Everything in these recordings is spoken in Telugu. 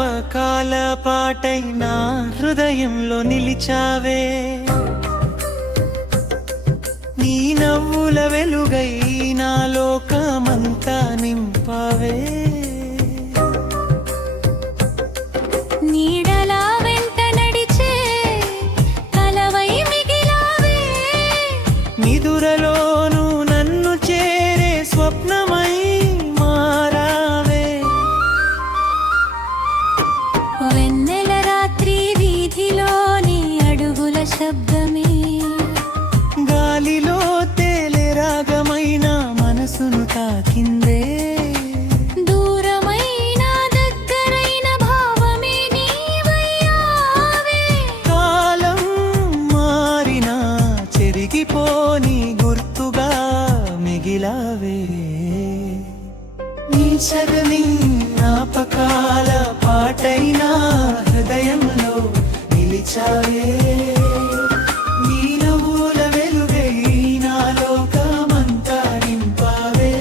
జ్ఞాపకాల పాటై నా హృదయంలో నిలిచావే నీ నవ్వుల వెలుగై నా లోకమంతా నింపావే నీడలా వెంట నడిచే కలవై మిగిలావే నిదురలోను నన్ను చేరే స్వప్నమై మారావే వెన్నెల రాత్రి వీధిలోని అడుగుల శబ్దమే గాలిలో తేలే రాగమైన మనసును తాకిందే దూరమైన దగ్గరైన భావమే నీవయ్యావే కాలం మారినా చెరిగిపోని గుర్తుగా మిగిలావే నీ చదివి జ్ఞాపకాల పాటైనా హృదయంలో నిలిచావే నీ నవ్వుల వెలుగై నా లోకమంతా నింపావే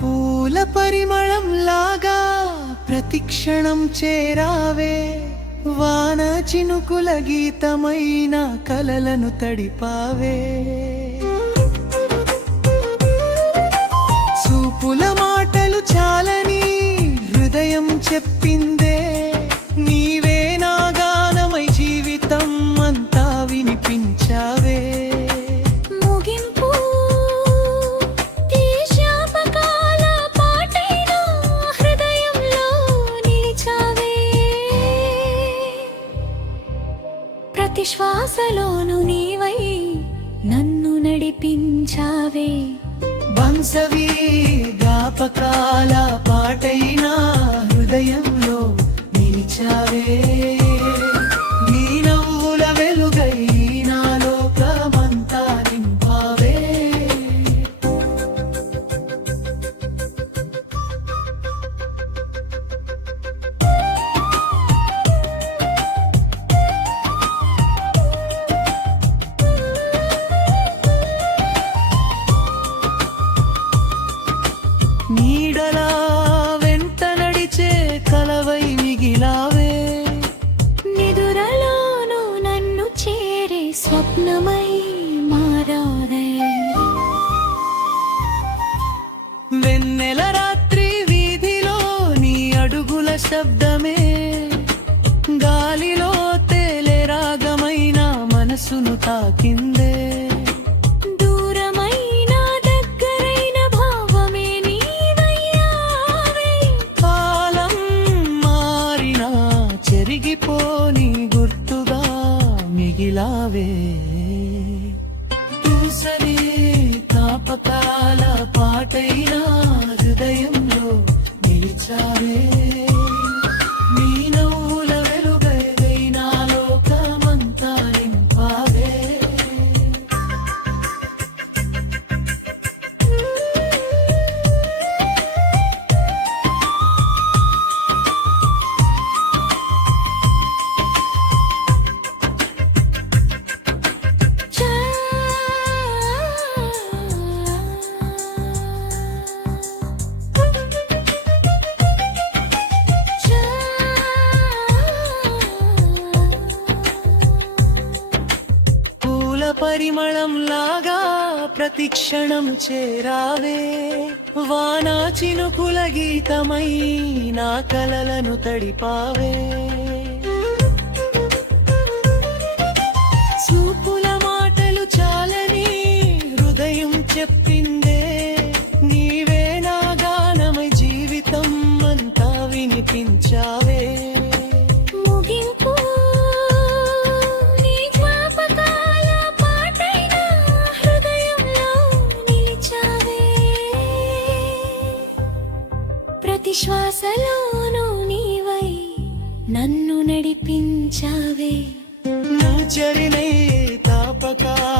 పూల పరిమళం లాగా ప్రతిక్షణం చేరావే వాన చినుకుల గీతమైన కలలను తడిపావే చూపుల మాటలు చాలని హృదయం చెప్పిందే నీవే నా గానమై జీవితం అంతా వినిపించావే ముగింపు ఈ జ్ఞాపకాల పాటైనా హృదయంలో నిలిచావే ప్రతి శ్వాసలోను నీవై నన్ను నడిపించావే వంశవీ జ్ఞాపకాల పాటైనా హృదయంలో నిలిచావే నీ నవ్వుల వెలుగై నా లోకమంతా నింపావే నీడలా వెంట నడిచే కలవై మిగిలావే నిదురలోను నన్ను చేరే స్వప్నమై మారావే వెన్నెల రాత్రి వీధిలో నీ అడుగుల శబ్దమే గాలిలో తేలే రాగమైన మనసును తాకిందే దూరమైన దగ్గరైన భావమే నీవయ్యావే కాలం మారినా చెరిగిపోని గుర్తుగా మిగిలావే ఊసరి జ్ఞాపకాల పాటైనా హృదయంలో నిలిచావే నీ నవ్వుల వెలుగై నా లోకమంతా నింపావే పూల పరిమళం లాగా ప్రతిక్షణం చేరావే వాన చినుకుల గీతమై నా కలలను తడిపావే చూపుల మాటలు చాలని హృదయం చెప్పిందే నీవే నా గానమై జీవితం అంతా వినిపించావే ముగింపు నీ జ్ఞాపకాల పాటైనా హృదయంలో నిలిచావే ప్రతి శ్వాసలోను నీవై నన్ను నడిపించావే నువ్వు సహచరినై తాపకాల